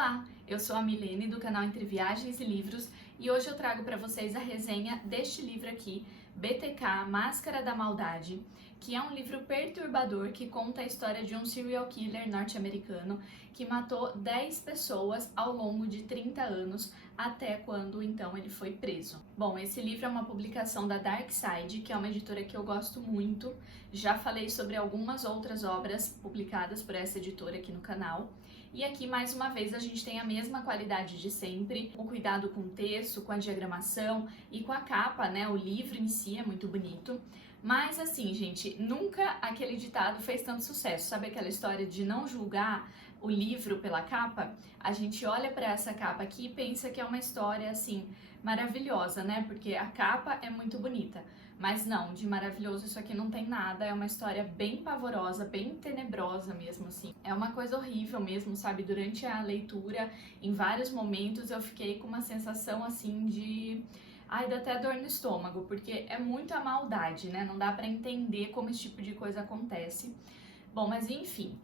Olá, eu sou a Milene do canal Entre Viagens e Livros e hoje eu trago para vocês a resenha deste livro aqui, BTK, Máscara da Maldade, que é um livro perturbador que conta a história de um serial killer norte-americano que matou 10 pessoas ao longo de 30 anos, até quando então ele foi preso. Bom, esse livro é uma publicação da Dark Side, que é uma editora que eu gosto muito. Já falei sobre algumas outras obras publicadas por essa editora aqui no canal. E aqui, mais uma vez, a gente tem a mesma qualidade de sempre, o cuidado com o texto, com a diagramação e com a capa, né? O livro em si é muito bonito. Mas assim, gente, nunca aquele ditado fez tanto sucesso. Sabe aquela história de não julgar o livro pela capa? A gente olha para essa capa aqui e pensa que é uma história, assim, maravilhosa, né? Porque a capa é muito bonita. Mas não, de maravilhoso isso aqui não tem nada, é uma história bem pavorosa, bem tenebrosa mesmo, assim. É uma coisa horrível mesmo, sabe? Durante a leitura, em vários momentos eu fiquei com uma sensação, assim, de... Ai, dá até dor no estômago, porque é muita maldade, né? Não dá pra entender como esse tipo de coisa acontece. Bom, mas enfim,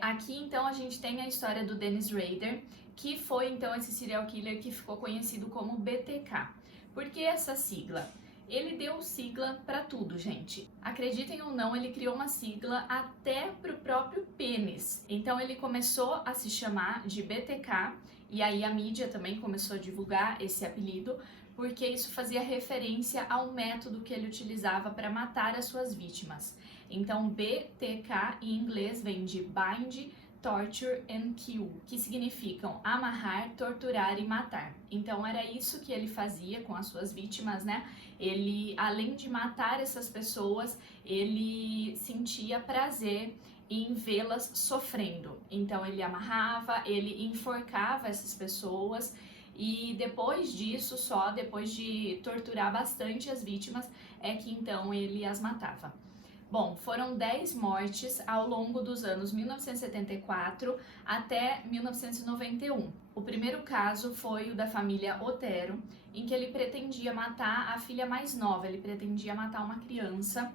aqui então a gente tem a história do Dennis Rader, que foi então esse serial killer que ficou conhecido como BTK. Por que essa sigla? Ele deu sigla pra tudo, gente. Acreditem ou não, ele criou uma sigla até pro próprio pênis. Então ele começou a se chamar de BTK, e aí a mídia também começou a divulgar esse apelido, porque isso fazia referência ao método que ele utilizava para matar as suas vítimas. Então, BTK em inglês vem de Bind, Torture and Kill, que significam amarrar, torturar e matar. Então era isso que ele fazia com as suas vítimas, né? Ele, além de matar essas pessoas, ele sentia prazer em vê-las sofrendo. Então ele amarrava, ele enforcava essas pessoas. E depois disso, só depois de torturar bastante as vítimas, é que então ele as matava. Bom, foram 10 mortes ao longo dos anos 1974 até 1991. O primeiro caso foi o da família Otero, em que ele pretendia matar a filha mais nova, ele pretendia matar uma criança.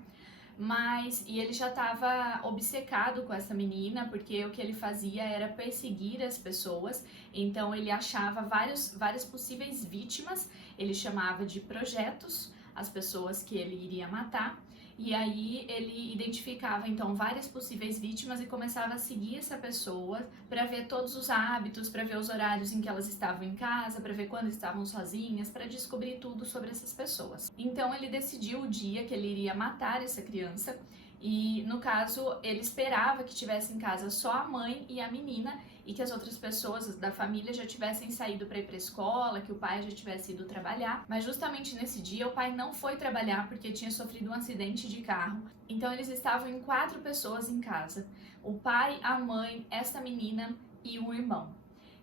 E ele já estava obcecado com essa menina, porque o que ele fazia era perseguir as pessoas, então ele achava várias possíveis vítimas, ele chamava de projetos as pessoas que ele iria matar, e aí ele identificava então várias possíveis vítimas e começava a seguir essa pessoa para ver todos os hábitos, para ver os horários em que elas estavam em casa, para ver quando estavam sozinhas, para descobrir tudo sobre essas pessoas. Então ele decidiu o dia que ele iria matar essa criança. E no caso, ele esperava que tivesse em casa só a mãe e a menina e que as outras pessoas da família já tivessem saído para ir para a escola, que o pai já tivesse ido trabalhar. Mas justamente nesse dia o pai não foi trabalhar porque tinha sofrido um acidente de carro. Então eles estavam em 4 pessoas em casa: o pai, a mãe, essa menina e o irmão.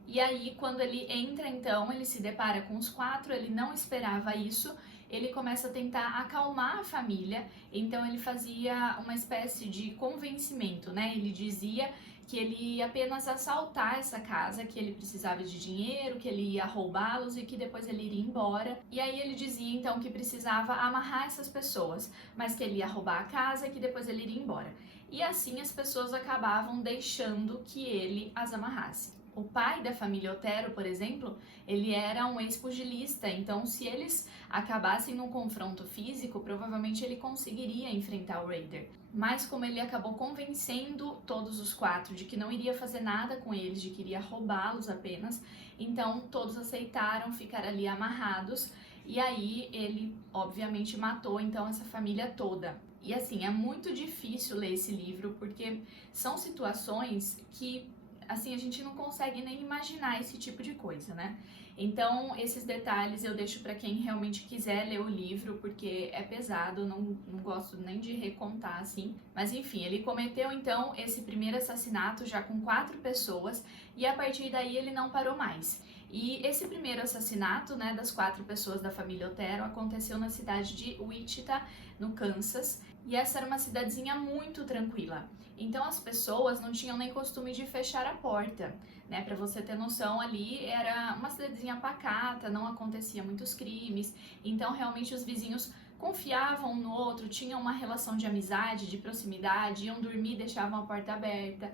E aí, quando ele entra, então, ele se depara com os 4, ele não esperava isso, ele começa a tentar acalmar a família, então ele fazia uma espécie de convencimento, né? Ele dizia que ele ia apenas assaltar essa casa, que ele precisava de dinheiro, que ele ia roubá-los e que depois ele iria embora. E aí ele dizia, então, que precisava amarrar essas pessoas, mas que ele ia roubar a casa e que depois ele iria embora. E assim as pessoas acabavam deixando que ele as amarrasse. O pai da família Otero, por exemplo, ele era um ex-pugilista, então se eles acabassem num confronto físico, provavelmente ele conseguiria enfrentar o Rader. Mas como ele acabou convencendo todos os 4 de que não iria fazer nada com eles, de que iria roubá-los apenas, então todos aceitaram ficar ali amarrados, e aí ele obviamente matou então essa família toda. E assim, é muito difícil ler esse livro, porque são situações que assim, a gente não consegue nem imaginar esse tipo de coisa, né? Então, esses detalhes eu deixo para quem realmente quiser ler o livro, porque é pesado, não gosto nem de recontar, assim. Mas enfim, ele cometeu então esse primeiro assassinato já com 4 pessoas, e a partir daí ele não parou mais. E esse primeiro assassinato, né, das 4 pessoas da família Otero aconteceu na cidade de Wichita, no Kansas, e essa era uma cidadezinha muito tranquila. Então as pessoas não tinham nem costume de fechar a porta, né? Para você ter noção, ali era uma cidadezinha pacata, não acontecia muitos crimes, então realmente os vizinhos confiavam um no outro, tinham uma relação de amizade, de proximidade, iam dormir, deixavam a porta aberta.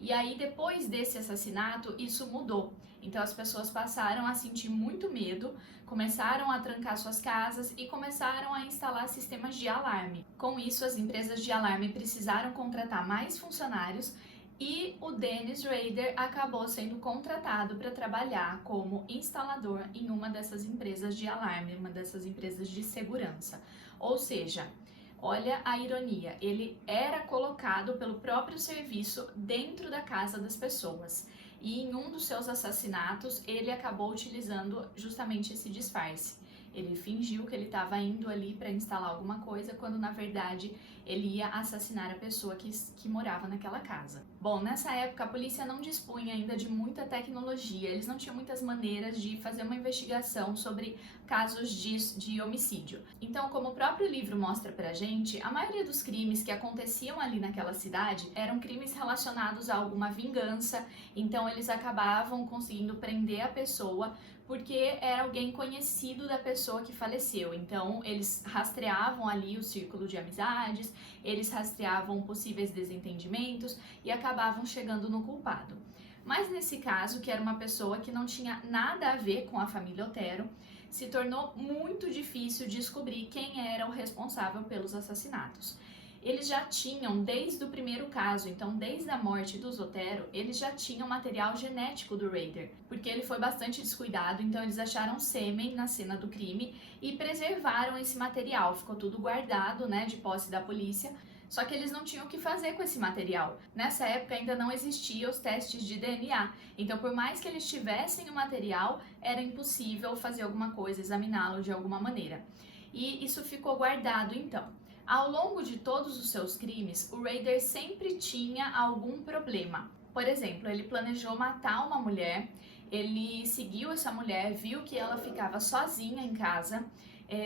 E aí, depois desse assassinato, isso mudou. Então, as pessoas passaram a sentir muito medo, começaram a trancar suas casas e começaram a instalar sistemas de alarme. Com isso, as empresas de alarme precisaram contratar mais funcionários e o Dennis Rader acabou sendo contratado para trabalhar como instalador em uma dessas empresas de alarme, uma dessas empresas de segurança. Ou seja, olha a ironia, ele era colocado pelo próprio serviço dentro da casa das pessoas. E em um dos seus assassinatos, ele acabou utilizando justamente esse disfarce. Ele fingiu que ele estava indo ali para instalar alguma coisa, quando na verdade ele ia assassinar a pessoa que morava naquela casa. Bom, nessa época a polícia não dispunha ainda de muita tecnologia, eles não tinham muitas maneiras de fazer uma investigação sobre casos de homicídio. Então, como o próprio livro mostra pra gente, a maioria dos crimes que aconteciam ali naquela cidade eram crimes relacionados a alguma vingança, então eles acabavam conseguindo prender a pessoa porque era alguém conhecido da pessoa que faleceu. Então, eles rastreavam ali o círculo de amizades, eles rastreavam possíveis desentendimentos e acabavam chegando no culpado. Mas nesse caso, que era uma pessoa que não tinha nada a ver com a família Otero, se tornou muito difícil descobrir quem era o responsável pelos assassinatos. Eles já tinham, desde o primeiro caso, então desde a morte do Otero, eles já tinham material genético do Rader, porque ele foi bastante descuidado, então eles acharam sêmen na cena do crime e preservaram esse material, ficou tudo guardado, né, de posse da polícia. Só que eles não tinham o que fazer com esse material. Nessa época ainda não existiam os testes de DNA, então por mais que eles tivessem o material, era impossível fazer alguma coisa, examiná-lo de alguma maneira. E isso ficou guardado então. Ao longo de todos os seus crimes, o Rader sempre tinha algum problema. Por exemplo, ele planejou matar uma mulher, ele seguiu essa mulher, viu que ela ficava sozinha em casa,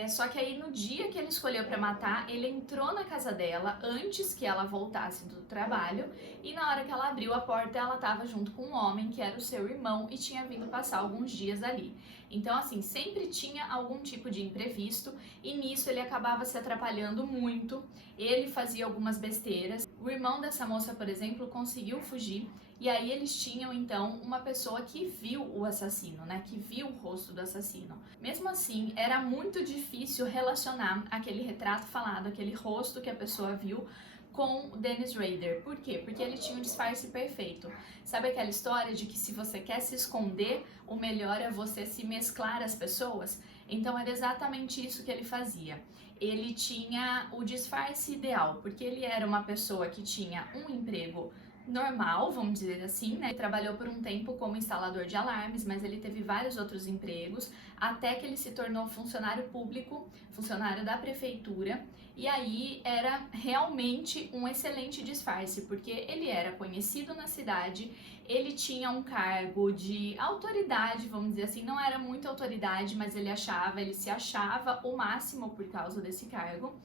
só que aí no dia que ele escolheu para matar, ele entrou na casa dela antes que ela voltasse do trabalho e na hora que ela abriu a porta, ela estava junto com um homem que era o seu irmão e tinha vindo passar alguns dias ali. Então, assim, sempre tinha algum tipo de imprevisto e nisso ele acabava se atrapalhando muito, ele fazia algumas besteiras. O irmão dessa moça, por exemplo, conseguiu fugir e aí eles tinham então uma pessoa que viu o assassino, né, que viu o rosto do assassino. Mesmo assim, era muito difícil relacionar aquele retrato falado, aquele rosto que a pessoa viu com o Dennis Rader. Por quê? Porque ele tinha um disfarce perfeito. Sabe aquela história de que se você quer se esconder, o melhor é você se mesclar às pessoas? Então era exatamente isso que ele fazia. Ele tinha o disfarce ideal, porque ele era uma pessoa que tinha um emprego normal, vamos dizer assim, né? Ele trabalhou por um tempo como instalador de alarmes, mas ele teve vários outros empregos, até que ele se tornou funcionário público, funcionário da prefeitura, e aí era realmente um excelente disfarce, porque ele era conhecido na cidade, ele tinha um cargo de autoridade, vamos dizer assim, não era muita autoridade, mas ele se achava o máximo por causa desse cargo.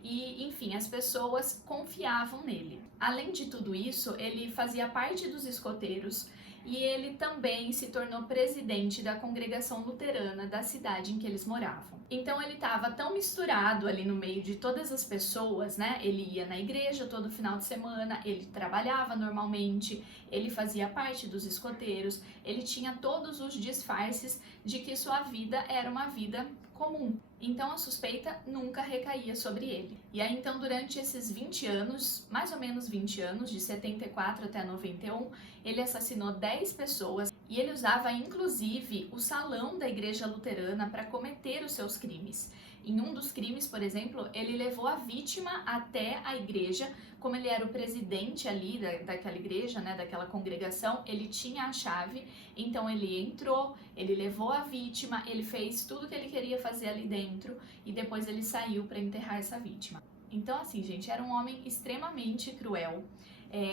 E, enfim, as pessoas confiavam nele. Além de tudo isso, ele fazia parte dos escoteiros e ele também se tornou presidente da congregação luterana da cidade em que eles moravam. Então ele estava tão misturado ali no meio de todas as pessoas, né? Ele ia na igreja todo final de semana, ele trabalhava normalmente, ele fazia parte dos escoteiros, ele tinha todos os disfarces de que sua vida era uma vida comum. Então a suspeita nunca recaía sobre ele. E aí então durante esses 20 anos, mais ou menos 20 anos, de 74 até 91, ele assassinou 10 pessoas e ele usava inclusive o salão da igreja luterana para cometer os seus crimes. Em um dos crimes, por exemplo, ele levou a vítima até a igreja, como ele era o presidente ali daquela igreja, né, daquela congregação, ele tinha a chave, então ele entrou, ele levou a vítima, ele fez tudo que ele queria fazer ali dentro e depois ele saiu para enterrar essa vítima. Então, assim, gente, era um homem extremamente cruel.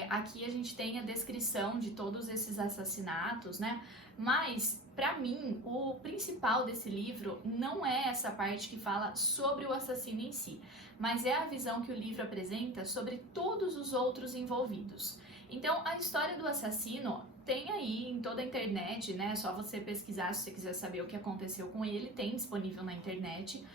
Aqui a gente tem a descrição de todos esses assassinatos, né? Mas, pra mim, o principal desse livro não é essa parte que fala sobre o assassino em si, mas é a visão que o livro apresenta sobre todos os outros envolvidos. Então, a história do assassino tem aí em toda a internet, né? É só você pesquisar se você quiser saber o que aconteceu com ele, tem disponível na internet.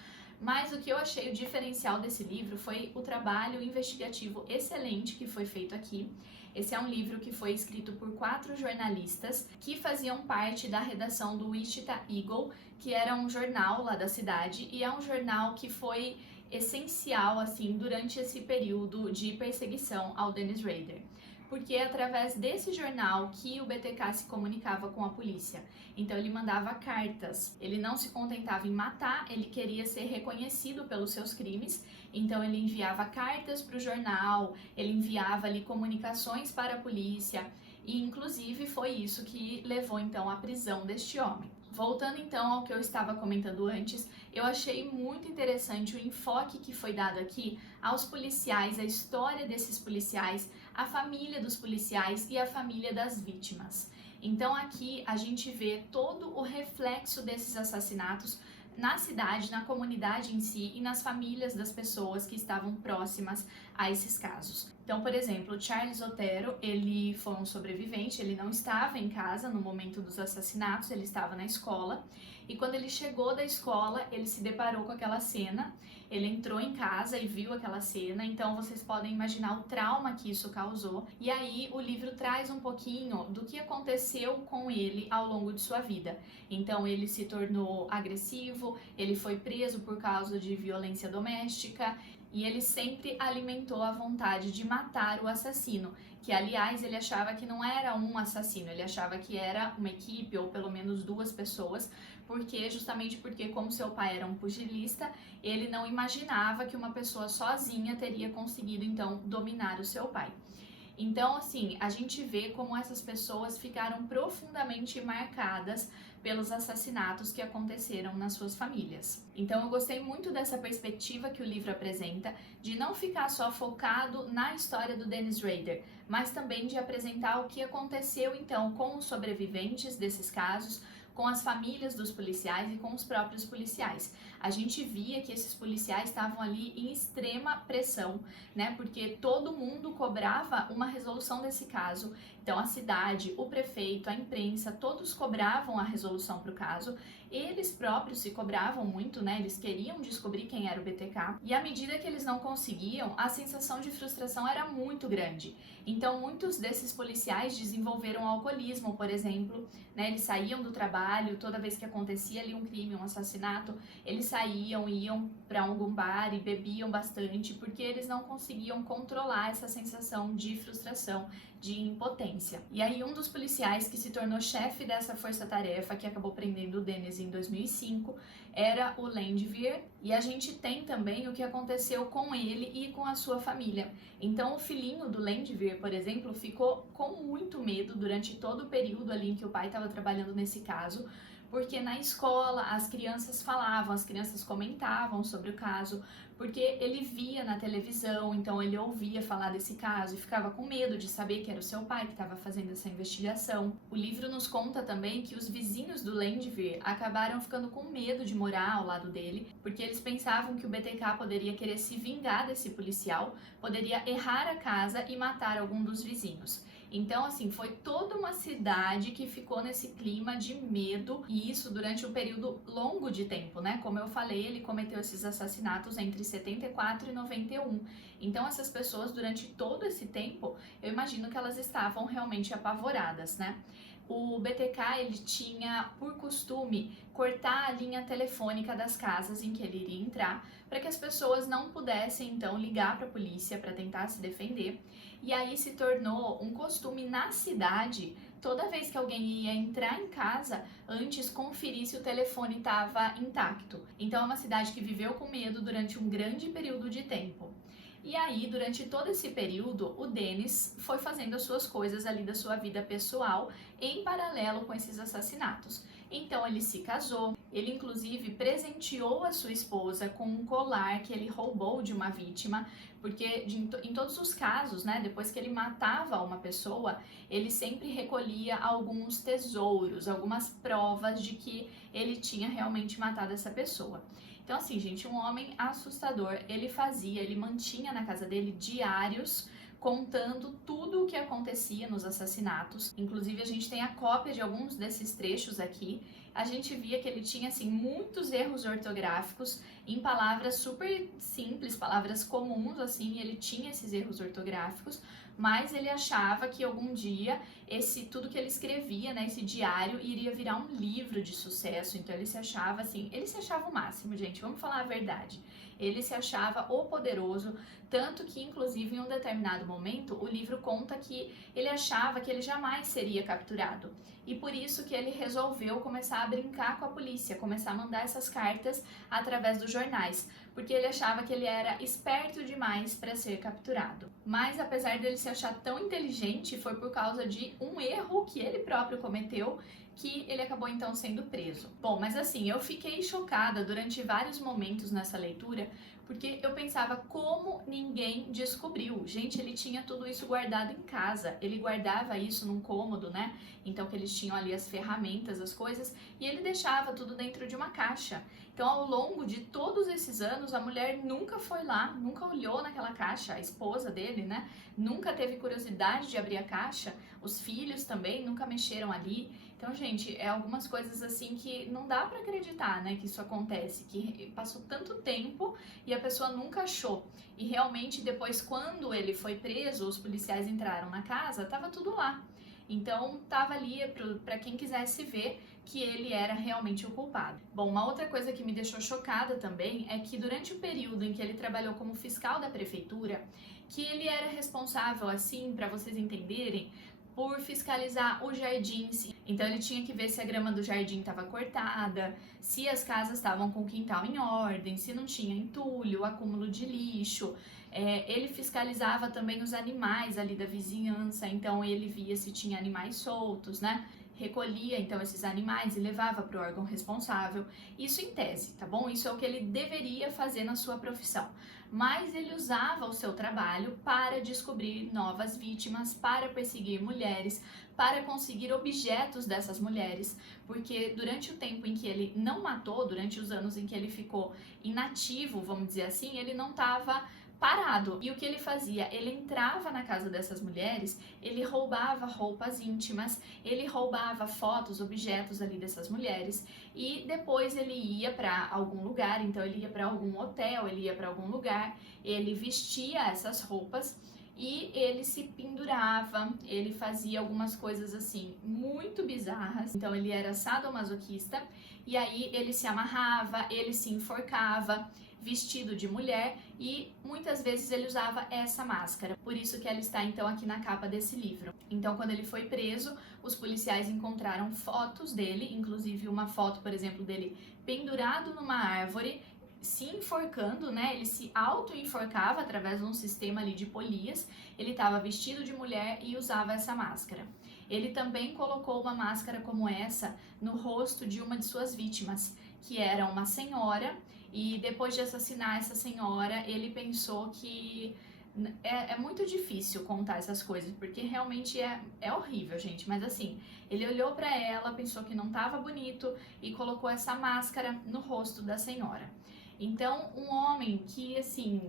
Mas o que eu achei o diferencial desse livro foi o trabalho investigativo excelente que foi feito aqui. Esse é um livro que foi escrito por 4 jornalistas que faziam parte da redação do Wichita Eagle, que era um jornal lá da cidade, e é um jornal que foi essencial assim durante esse período de perseguição ao Dennis Rader, porque é através desse jornal que o BTK se comunicava com a polícia. Então ele mandava cartas, ele não se contentava em matar, ele queria ser reconhecido pelos seus crimes, então ele enviava cartas para o jornal, ele enviava ali comunicações para a polícia, e inclusive foi isso que levou então à prisão deste homem. Voltando então ao que eu estava comentando antes, eu achei muito interessante o enfoque que foi dado aqui aos policiais, a história desses policiais, a família dos policiais e a família das vítimas. Então aqui a gente vê todo o reflexo desses assassinatos na cidade, na comunidade em si e nas famílias das pessoas que estavam próximas a esses casos. Então, por exemplo, Charles Otero, ele foi um sobrevivente, ele não estava em casa no momento dos assassinatos, ele estava na escola, e quando ele chegou da escola, ele se deparou com aquela cena, ele entrou em casa e viu aquela cena, então vocês podem imaginar o trauma que isso causou, e aí o livro traz um pouquinho do que aconteceu com ele ao longo de sua vida. Então ele se tornou agressivo, ele foi preso por causa de violência doméstica, e ele sempre alimentou a vontade de matar o assassino, que aliás ele achava que não era um assassino, ele achava que era uma equipe ou pelo menos 2 pessoas, justamente porque como seu pai era um pugilista, ele não imaginava que uma pessoa sozinha teria conseguido então dominar o seu pai. Então, assim, a gente vê como essas pessoas ficaram profundamente marcadas pelos assassinatos que aconteceram nas suas famílias. Então, eu gostei muito dessa perspectiva que o livro apresenta, de não ficar só focado na história do Dennis Rader, mas também de apresentar o que aconteceu, então, com os sobreviventes desses casos, com as famílias dos policiais e com os próprios policiais. A gente via que esses policiais estavam ali em extrema pressão, né? Porque todo mundo cobrava uma resolução desse caso. Então a cidade, o prefeito, a imprensa, todos cobravam a resolução para o caso. Eles próprios se cobravam muito, né? Eles queriam descobrir quem era o BTK. E à medida que eles não conseguiam, a sensação de frustração era muito grande. Então muitos desses policiais desenvolveram alcoolismo, por exemplo, né? Eles saíam do trabalho, toda vez que acontecia ali um crime, um assassinato, eles saíam, iam para algum bar e bebiam bastante, porque eles não conseguiam controlar essa sensação de frustração, de impotência. E aí um dos policiais que se tornou chefe dessa força-tarefa, que acabou prendendo o Dennis em 2005, era o Landwehr, e a gente tem também o que aconteceu com ele e com a sua família. Então o filhinho do Landwehr, por exemplo, ficou com muito medo durante todo o período ali em que o pai estava trabalhando nesse caso, porque na escola as crianças falavam, as crianças comentavam sobre o caso, porque ele via na televisão, então ele ouvia falar desse caso e ficava com medo de saber que era o seu pai que estava fazendo essa investigação. O livro nos conta também que os vizinhos do Landwehr acabaram ficando com medo de morar ao lado dele, porque eles pensavam que o BTK poderia querer se vingar desse policial, poderia errar a casa e matar algum dos vizinhos. Então, assim, foi toda uma cidade que ficou nesse clima de medo, e isso durante um período longo de tempo, né? Como eu falei, ele cometeu esses assassinatos entre 74 e 91. Então, essas pessoas, durante todo esse tempo, eu imagino que elas estavam realmente apavoradas, né? O BTK, ele tinha por costume cortar a linha telefônica das casas em que ele iria entrar, para que as pessoas não pudessem, então, ligar para a polícia para tentar se defender. E aí se tornou um costume na cidade, toda vez que alguém ia entrar em casa, antes conferir se o telefone estava intacto. Então é uma cidade que viveu com medo durante um grande período de tempo. E aí, durante todo esse período, o Dennis foi fazendo as suas coisas ali da sua vida pessoal em paralelo com esses assassinatos. Então ele se casou, ele inclusive presenteou a sua esposa com um colar que ele roubou de uma vítima, porque em todos os casos, né, depois que ele matava uma pessoa, ele sempre recolhia alguns tesouros, algumas provas de que ele tinha realmente matado essa pessoa. Então assim, gente, um homem assustador, ele mantinha na casa dele diários contando tudo o que acontecia nos assassinatos. Inclusive a gente tem a cópia de alguns desses trechos aqui. A gente via que ele tinha assim muitos erros ortográficos em palavras super simples, palavras comuns assim, ele tinha esses erros ortográficos, mas ele achava que algum dia tudo que ele escrevia, né, esse diário, iria virar um livro de sucesso. Então ele se achava assim, ele se achava o máximo, gente, vamos falar a verdade. Ele se achava o poderoso, tanto que, inclusive, em um determinado momento, o livro conta que ele achava que ele jamais seria capturado. E por isso que ele resolveu começar a brincar com a polícia, começar a mandar essas cartas através dos jornais, porque ele achava que ele era esperto demais para ser capturado. Mas apesar dele se achar tão inteligente, foi por causa de um erro que ele próprio cometeu que ele acabou então sendo preso. Bom, mas assim, eu fiquei chocada durante vários momentos nessa leitura, porque eu pensava como ninguém descobriu. Gente, ele tinha tudo isso guardado em casa, ele guardava isso num cômodo, né? Então que eles tinham ali as ferramentas, as coisas, e ele deixava tudo dentro de uma caixa. Então ao longo de todos esses anos, a mulher nunca foi lá, nunca olhou naquela caixa, a esposa dele, né? Nunca teve curiosidade de abrir a caixa, os filhos também nunca mexeram ali. Então, gente, é algumas coisas assim que não dá pra acreditar, né, que isso acontece, que passou tanto tempo e a pessoa nunca achou. E realmente depois, quando ele foi preso, os policiais entraram na casa, tava tudo lá. Então, tava ali para quem quisesse ver que ele era realmente o culpado. Bom, uma outra coisa que me deixou chocada também é que durante o período em que ele trabalhou como fiscal da prefeitura, que ele era responsável, assim, para vocês entenderem, por fiscalizar os jardins. Então ele tinha que ver se a grama do jardim estava cortada, se as casas estavam com o quintal em ordem, se não tinha entulho, acúmulo de lixo. Ele fiscalizava também os animais ali da vizinhança, então ele via se tinha animais soltos, né? Recolhia então esses animais e levava para o órgão responsável. Isso em tese, tá bom? Isso é o que ele deveria fazer na sua profissão. Mas ele usava o seu trabalho para descobrir novas vítimas, para perseguir mulheres, para conseguir objetos dessas mulheres, porque durante o tempo em que ele não matou, durante os anos em que ele ficou inativo, vamos dizer assim, ele não estava parado. E o que ele fazia? Ele entrava na casa dessas mulheres, ele roubava roupas íntimas, ele roubava fotos, objetos ali dessas mulheres e depois ele ia para algum lugar, então ele ia para algum hotel, ele ia para algum lugar, ele vestia essas roupas e ele se pendurava, ele fazia algumas coisas assim muito bizarras. Então ele era sadomasoquista e aí ele se amarrava, ele se enforcava vestido de mulher e muitas vezes ele usava essa máscara. Por isso que ela está então aqui na capa desse livro. Então quando ele foi preso, os policiais encontraram fotos dele, inclusive uma foto, por exemplo, dele pendurado numa árvore, se enforcando, né? Ele se auto-enforcava através de um sistema ali de polias. Ele estava vestido de mulher e usava essa máscara. Ele também colocou uma máscara como essa no rosto de uma de suas vítimas, que era uma senhora, e depois de assassinar essa senhora, ele pensou que é muito difícil contar essas coisas, porque realmente é horrível, gente. Mas assim, ele olhou pra ela, pensou que não tava bonito e colocou essa máscara no rosto da senhora. Então, um homem que, assim,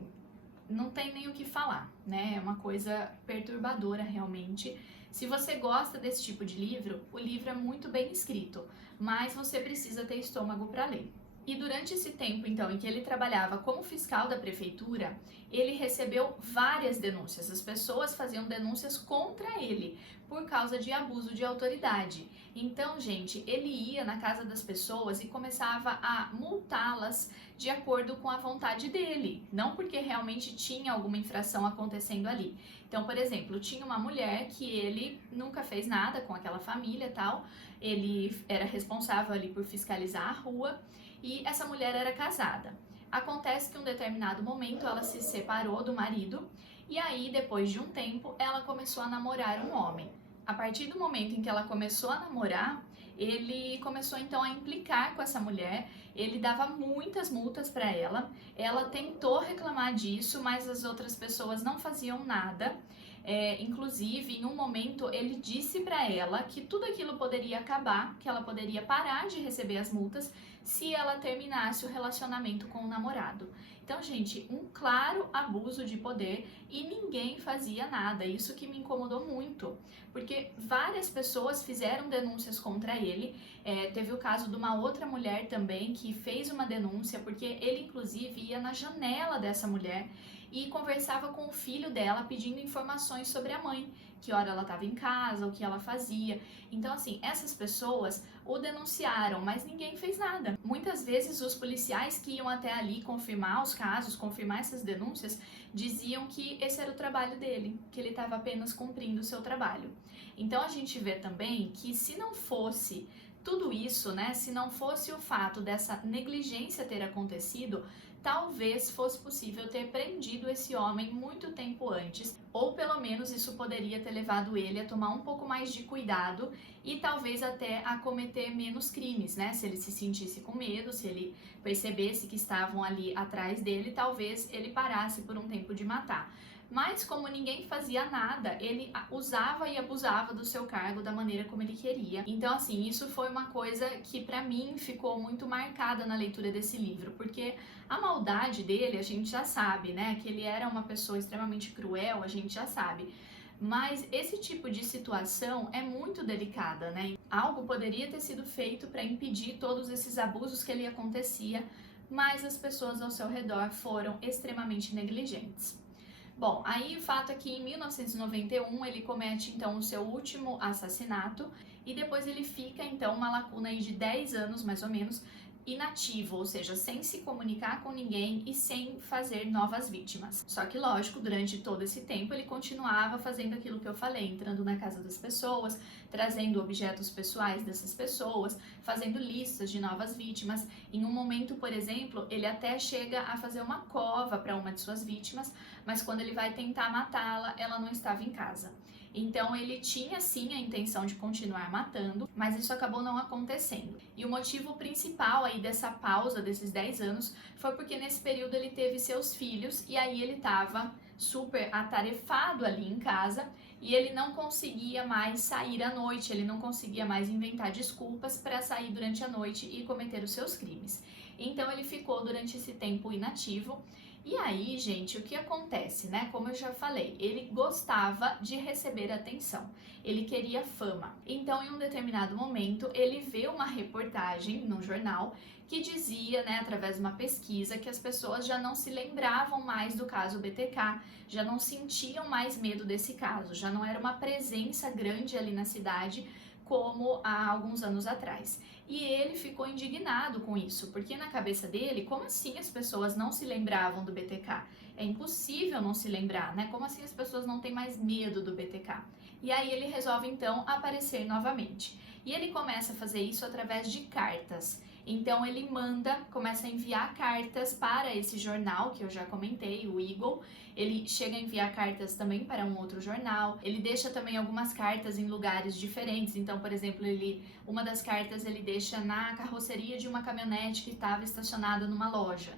não tem nem o que falar, né? É uma coisa perturbadora, realmente. Se você gosta desse tipo de livro, o livro é muito bem escrito, mas você precisa ter estômago para ler. E durante esse tempo, então, em que ele trabalhava como fiscal da prefeitura, ele recebeu várias denúncias. As pessoas faziam denúncias contra ele por causa de abuso de autoridade. Então, gente, ele ia na casa das pessoas e começava a multá-las de acordo com a vontade dele, não porque realmente tinha alguma infração acontecendo ali. Então, por exemplo, tinha uma mulher que ele nunca fez nada com aquela família e tal, ele era responsável ali por fiscalizar a rua, e essa mulher era casada. Acontece que em um determinado momento ela se separou do marido e aí, depois de um tempo, ela começou a namorar um homem. A partir do momento em que ela começou a namorar, ele começou então a implicar com essa mulher, ele dava muitas multas para ela, ela tentou reclamar disso, mas as outras pessoas não faziam nada. Inclusive, em um momento, ele disse para ela que tudo aquilo poderia acabar, que ela poderia parar de receber as multas se ela terminasse o relacionamento com o namorado. Então, gente, um claro abuso de poder e ninguém fazia nada. Isso que me incomodou muito, porque várias pessoas fizeram denúncias contra ele. Teve o caso de uma outra mulher também que fez uma denúncia, porque ele, inclusive, ia na janela dessa mulher e conversava com o filho dela pedindo informações sobre a mãe, que hora ela estava em casa, o que ela fazia. Então, assim, essas pessoas o denunciaram, mas ninguém fez nada. Muitas vezes os policiais que iam até ali confirmar os casos, confirmar essas denúncias, diziam que esse era o trabalho dele, que ele estava apenas cumprindo o seu trabalho. Então a gente vê também que se não fosse tudo isso, né, se não fosse o fato dessa negligência ter acontecido, talvez fosse possível ter prendido esse homem muito tempo antes, ou pelo menos isso poderia ter levado ele a tomar um pouco mais de cuidado e talvez até a cometer menos crimes, né? Se ele se sentisse com medo, se ele percebesse que estavam ali atrás dele, talvez ele parasse por um tempo de matar. Mas como ninguém fazia nada, ele usava e abusava do seu cargo da maneira como ele queria. Então, assim, isso foi uma coisa que pra mim ficou muito marcada na leitura desse livro, porque a maldade dele a gente já sabe, né? Que ele era uma pessoa extremamente cruel, a gente já sabe. Mas esse tipo de situação é muito delicada, né? Algo poderia ter sido feito para impedir todos esses abusos que ele acontecia, mas as pessoas ao seu redor foram extremamente negligentes. Bom, aí o fato é que em 1991 ele comete então o seu último assassinato e depois ele fica então uma lacuna aí de 10 anos mais ou menos inativo, ou seja, sem se comunicar com ninguém e sem fazer novas vítimas. Só que lógico, durante todo esse tempo ele continuava fazendo aquilo que eu falei, entrando na casa das pessoas, trazendo objetos pessoais dessas pessoas, fazendo listas de novas vítimas. Em um momento, por exemplo, ele até chega a fazer uma cova para uma de suas vítimas, mas quando ele vai tentar matá-la, ela não estava em casa. Então ele tinha sim a intenção de continuar matando, mas isso acabou não acontecendo. E o motivo principal aí dessa pausa desses 10 anos foi porque nesse período ele teve seus filhos e aí ele estava super atarefado ali em casa e ele não conseguia mais sair à noite, ele não conseguia mais inventar desculpas para sair durante a noite e cometer os seus crimes. Então ele ficou durante esse tempo inativo. E aí, gente, o que acontece, né? Como eu já falei, ele gostava de receber atenção, ele queria fama. Então, em um determinado momento, ele vê uma reportagem num jornal que dizia, né, através de uma pesquisa, que as pessoas já não se lembravam mais do caso BTK, já não sentiam mais medo desse caso, já não era uma presença grande ali na cidade como há alguns anos atrás. E ele ficou indignado com isso, porque na cabeça dele, como assim as pessoas não se lembravam do BTK? É impossível não se lembrar, né? Como assim as pessoas não têm mais medo do BTK? E aí ele resolve então aparecer novamente. E ele começa a fazer isso através de cartas. Então ele começa a enviar cartas para esse jornal que eu já comentei, o Eagle. Ele chega a enviar cartas também para um outro jornal. Ele deixa também algumas cartas em lugares diferentes. Então, por exemplo, uma das cartas ele deixa na carroceria de uma caminhonete que estava estacionada numa loja.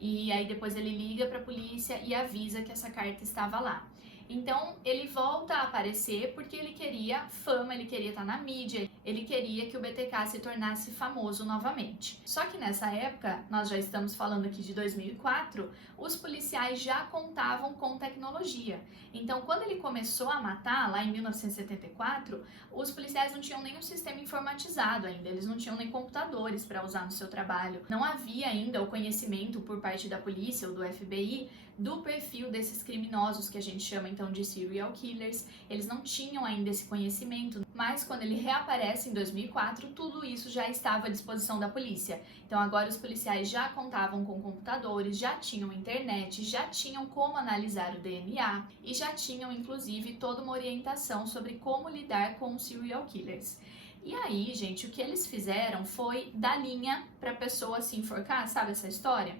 E aí depois ele liga para a polícia e avisa que essa carta estava lá. Então ele volta a aparecer porque ele queria fama, ele queria estar na mídia, ele queria que o BTK se tornasse famoso novamente. Só que nessa época, nós já estamos falando aqui de 2004, os policiais já contavam com tecnologia. Então quando ele começou a matar, lá em 1974, os policiais não tinham nenhum sistema informatizado ainda, eles não tinham nem computadores para usar no seu trabalho. Não havia ainda o conhecimento por parte da polícia ou do FBI do perfil desses criminosos que a gente chama então de serial killers. Eles não tinham ainda esse conhecimento, mas quando ele reaparece em 2004, tudo isso já estava à disposição da polícia. Então agora os policiais já contavam com computadores, já tinham internet, já tinham como analisar o DNA e já tinham inclusive toda uma orientação sobre como lidar com os serial killers. E aí, gente, o que eles fizeram foi dar linha para a pessoa se enforcar, sabe essa história?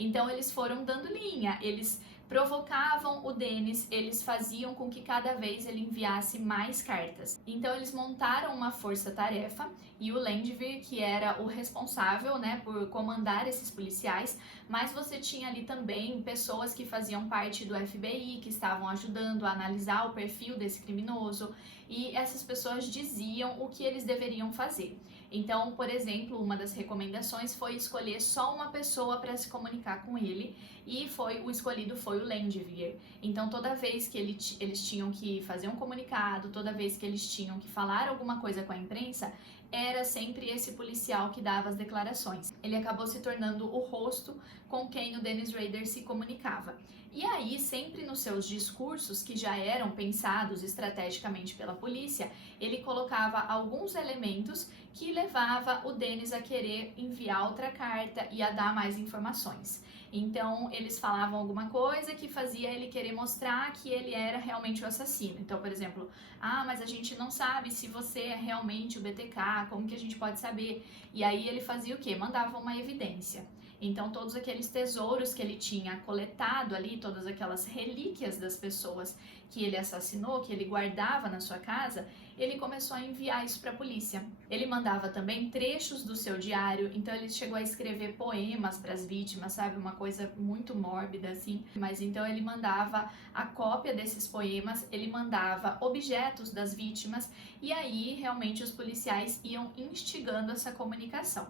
Então eles foram dando linha, eles provocavam o Dennis, eles faziam com que cada vez ele enviasse mais cartas. Então eles montaram uma força-tarefa e o Landwehr, que era o responsável, né, por comandar esses policiais, mas você tinha ali também pessoas que faziam parte do FBI, que estavam ajudando a analisar o perfil desse criminoso, e essas pessoas diziam o que eles deveriam fazer. Então, por exemplo, uma das recomendações foi escolher só uma pessoa para se comunicar com ele, e o escolhido foi o Landwehr. Então, toda vez que eles tinham que fazer um comunicado, toda vez que eles tinham que falar alguma coisa com a imprensa, era sempre esse policial que dava as declarações. Ele acabou se tornando o rosto com quem o Dennis Rader se comunicava. E aí, sempre nos seus discursos, que já eram pensados estrategicamente pela polícia, ele colocava alguns elementos que levava o Dennis a querer enviar outra carta e a dar mais informações. Então, eles falavam alguma coisa que fazia ele querer mostrar que ele era realmente o assassino. Então, por exemplo, mas a gente não sabe se você é realmente o BTK, como que a gente pode saber? E aí ele fazia o quê? Mandava uma evidência. Então, todos aqueles tesouros que ele tinha coletado ali, todas aquelas relíquias das pessoas que ele assassinou, que ele guardava na sua casa, ele começou a enviar isso para a polícia. Ele mandava também trechos do seu diário, então ele chegou a escrever poemas para as vítimas, sabe? Uma coisa muito mórbida assim. Mas então ele mandava a cópia desses poemas, ele mandava objetos das vítimas, e aí realmente os policiais iam instigando essa comunicação.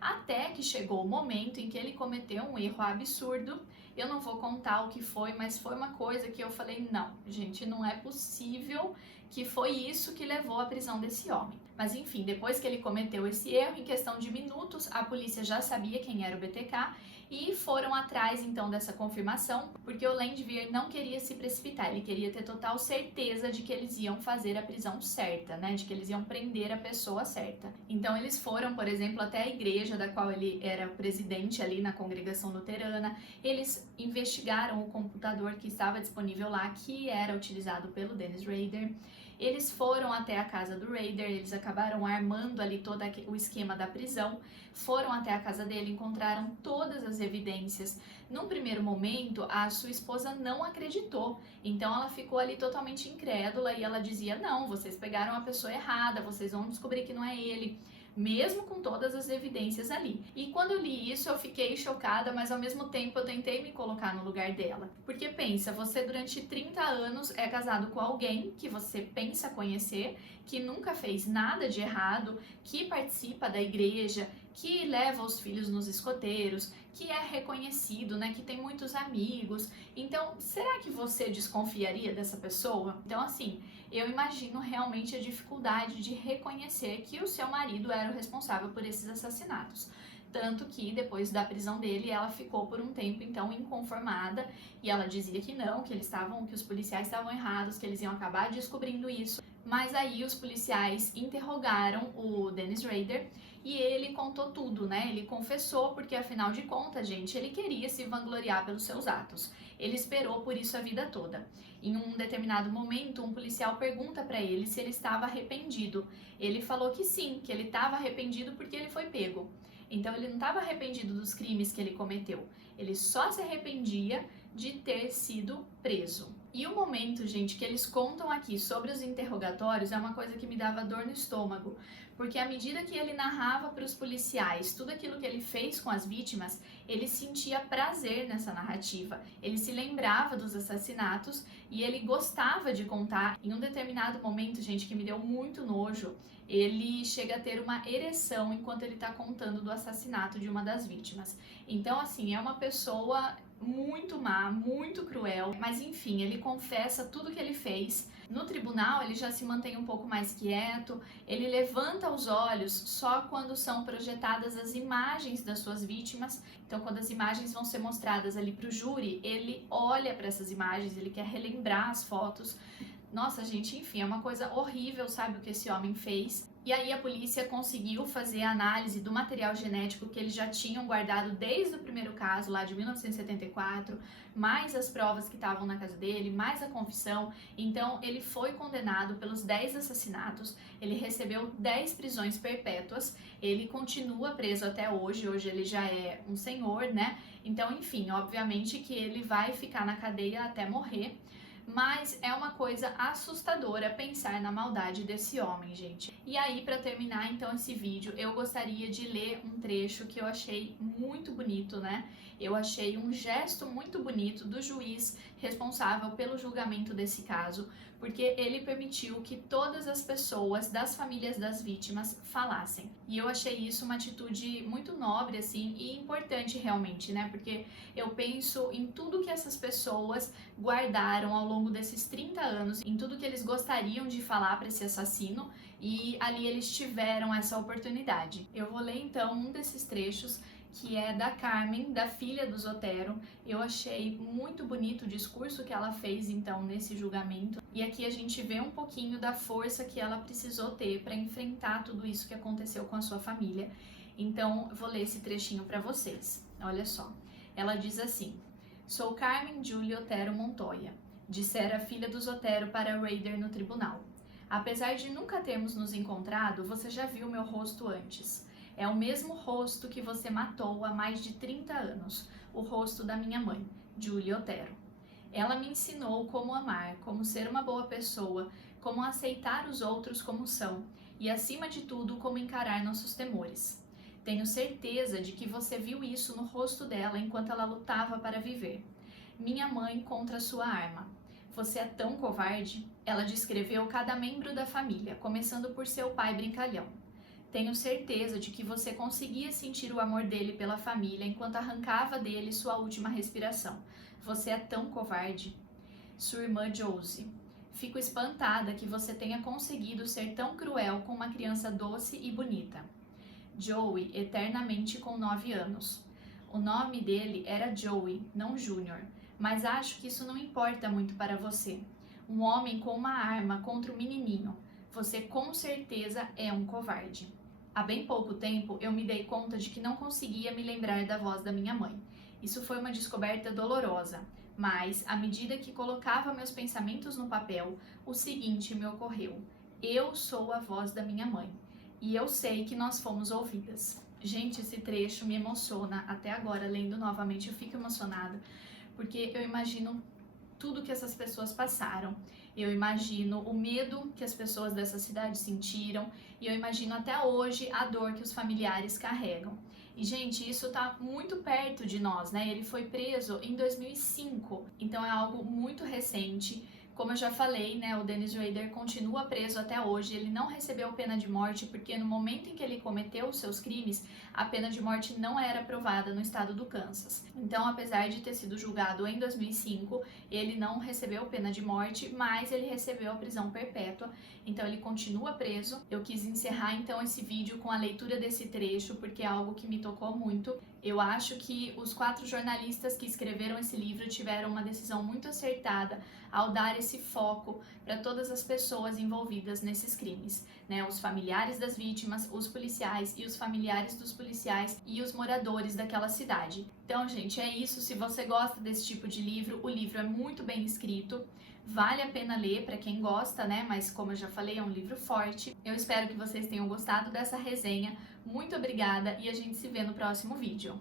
Até que chegou o momento em que ele cometeu um erro absurdo. Eu não vou contar o que foi, mas foi uma coisa que eu falei, não, gente, não é possível que foi isso que levou à prisão desse homem. Mas enfim, depois que ele cometeu esse erro, em questão de minutos, a polícia já sabia quem era o BTK e foram atrás então dessa confirmação, porque o Landwehr não queria se precipitar, ele queria ter total certeza de que eles iam fazer a prisão certa, né, de que eles iam prender a pessoa certa. Então eles foram, por exemplo, até a igreja da qual ele era presidente ali na congregação luterana, eles investigaram o computador que estava disponível lá, que era utilizado pelo Dennis Rader. Eles foram até a casa do Rader, eles acabaram armando ali todo o esquema da prisão, foram até a casa dele, encontraram todas as evidências. Num primeiro momento, a sua esposa não acreditou, então ela ficou ali totalmente incrédula e ela dizia, não, vocês pegaram a pessoa errada, vocês vão descobrir que não é ele, mesmo com todas as evidências ali. E quando eu li isso, eu fiquei chocada, mas ao mesmo tempo eu tentei me colocar no lugar dela. Porque pensa, você durante 30 anos é casado com alguém que você pensa conhecer, que nunca fez nada de errado, que participa da igreja, que leva os filhos nos escoteiros, que é reconhecido, né, que tem muitos amigos. Então, será que você desconfiaria dessa pessoa? Então, assim, eu imagino realmente a dificuldade de reconhecer que o seu marido era o responsável por esses assassinatos. Tanto que depois da prisão dele, ela ficou por um tempo então inconformada e ela dizia que não, que os policiais estavam errados, que eles iam acabar descobrindo isso. Mas aí os policiais interrogaram o Dennis Rader e ele contou tudo, né? Ele confessou porque afinal de contas, gente, ele queria se vangloriar pelos seus atos. Ele esperou por isso a vida toda. Em um determinado momento, um policial pergunta para ele se ele estava arrependido. Ele falou que sim, que ele estava arrependido porque ele foi pego. Então ele não estava arrependido dos crimes que ele cometeu. Ele só se arrependia de ter sido preso. E o momento, gente, que eles contam aqui sobre os interrogatórios é uma coisa que me dava dor no estômago, porque à medida que ele narrava para os policiais tudo aquilo que ele fez com as vítimas, ele sentia prazer nessa narrativa. Ele se lembrava dos assassinatos e ele gostava de contar. Em um determinado momento, gente, que me deu muito nojo, ele chega a ter uma ereção enquanto ele está contando do assassinato de uma das vítimas. Então, assim, é uma pessoa muito má, muito cruel, mas enfim, ele confessa tudo que ele fez. No tribunal, ele já se mantém um pouco mais quieto, ele levanta os olhos só quando são projetadas as imagens das suas vítimas. Então, quando as imagens vão ser mostradas ali para o júri, ele olha para essas imagens, ele quer relembrar as fotos. Nossa, gente, enfim, é uma coisa horrível, sabe, o que esse homem fez. E aí a polícia conseguiu fazer a análise do material genético que eles já tinham guardado desde o primeiro caso, lá de 1974, mais as provas que estavam na casa dele, mais a confissão. Então, ele foi condenado pelos 10 assassinatos, ele recebeu 10 prisões perpétuas, ele continua preso até hoje ele já é um senhor, né? Então, enfim, obviamente que ele vai ficar na cadeia até morrer. Mas é uma coisa assustadora pensar na maldade desse homem, gente. E aí, para terminar então esse vídeo, eu gostaria de ler um trecho que eu achei muito bonito, né? Eu achei um gesto muito bonito do juiz responsável pelo julgamento desse caso, porque ele permitiu que todas as pessoas das famílias das vítimas falassem. E eu achei isso uma atitude muito nobre, assim, e importante realmente, né? Porque eu penso em tudo que essas pessoas guardaram ao longo desses 30 anos, em tudo que eles gostariam de falar para esse assassino, e ali eles tiveram essa oportunidade. Eu vou ler então um desses trechos, que é da Carmen, da filha do Zotero. Eu achei muito bonito o discurso que ela fez então nesse julgamento, e aqui a gente vê um pouquinho da força que ela precisou ter para enfrentar tudo isso que aconteceu com a sua família. Então, eu vou ler esse trechinho para vocês. Olha só. Ela diz assim: "Sou Carmen Julie Otero Montoya", dissera a filha do Zotero para Raider no tribunal. "Apesar de nunca termos nos encontrado, você já viu meu rosto antes. É o mesmo rosto que você matou há mais de 30 anos, o rosto da minha mãe, Julie Otero. Ela me ensinou como amar, como ser uma boa pessoa, como aceitar os outros como são e, acima de tudo, como encarar nossos temores. Tenho certeza de que você viu isso no rosto dela enquanto ela lutava para viver. Minha mãe contra sua arma. Você é tão covarde." Ela descreveu cada membro da família, começando por seu pai brincalhão. "Tenho certeza de que você conseguia sentir o amor dele pela família enquanto arrancava dele sua última respiração. Você é tão covarde." Sua irmã Josie. "Fico espantada que você tenha conseguido ser tão cruel com uma criança doce e bonita." Joey, eternamente com 9 anos. "O nome dele era Joey, não Júnior, mas acho que isso não importa muito para você. Um homem com uma arma contra um menininho. Você com certeza é um covarde." Há bem pouco tempo eu me dei conta de que não conseguia me lembrar da voz da minha mãe. Isso foi uma descoberta dolorosa, mas, à medida que colocava meus pensamentos no papel, o seguinte me ocorreu: eu sou a voz da minha mãe. E eu sei que nós fomos ouvidas. Gente, esse trecho me emociona até agora, lendo novamente eu fico emocionada, porque eu imagino tudo que essas pessoas passaram. Eu imagino o medo que as pessoas dessa cidade sentiram e eu imagino até hoje a dor que os familiares carregam. E, gente, isso tá muito perto de nós, né? Ele foi preso em 2005, então é algo muito recente. Como eu já falei, né, o Dennis Rader continua preso até hoje. Ele não recebeu pena de morte porque no momento em que ele cometeu os seus crimes, a pena de morte não era aprovada no estado do Kansas. Então, apesar de ter sido julgado em 2005, ele não recebeu pena de morte, mas ele recebeu a prisão perpétua. Então, ele continua preso. Eu quis encerrar então esse vídeo com a leitura desse trecho porque é algo que me tocou muito. Eu acho que os 4 jornalistas que escreveram esse livro tiveram uma decisão muito acertada ao dar esse foco para todas as pessoas envolvidas nesses crimes, né? Os familiares das vítimas, os policiais e os familiares dos policiais e os moradores daquela cidade. Então, gente, é isso. Se você gosta desse tipo de livro, o livro é muito bem escrito, vale a pena ler para quem gosta, né? Mas como eu já falei, é um livro forte. Eu espero que vocês tenham gostado dessa resenha. Muito obrigada e a gente se vê no próximo vídeo.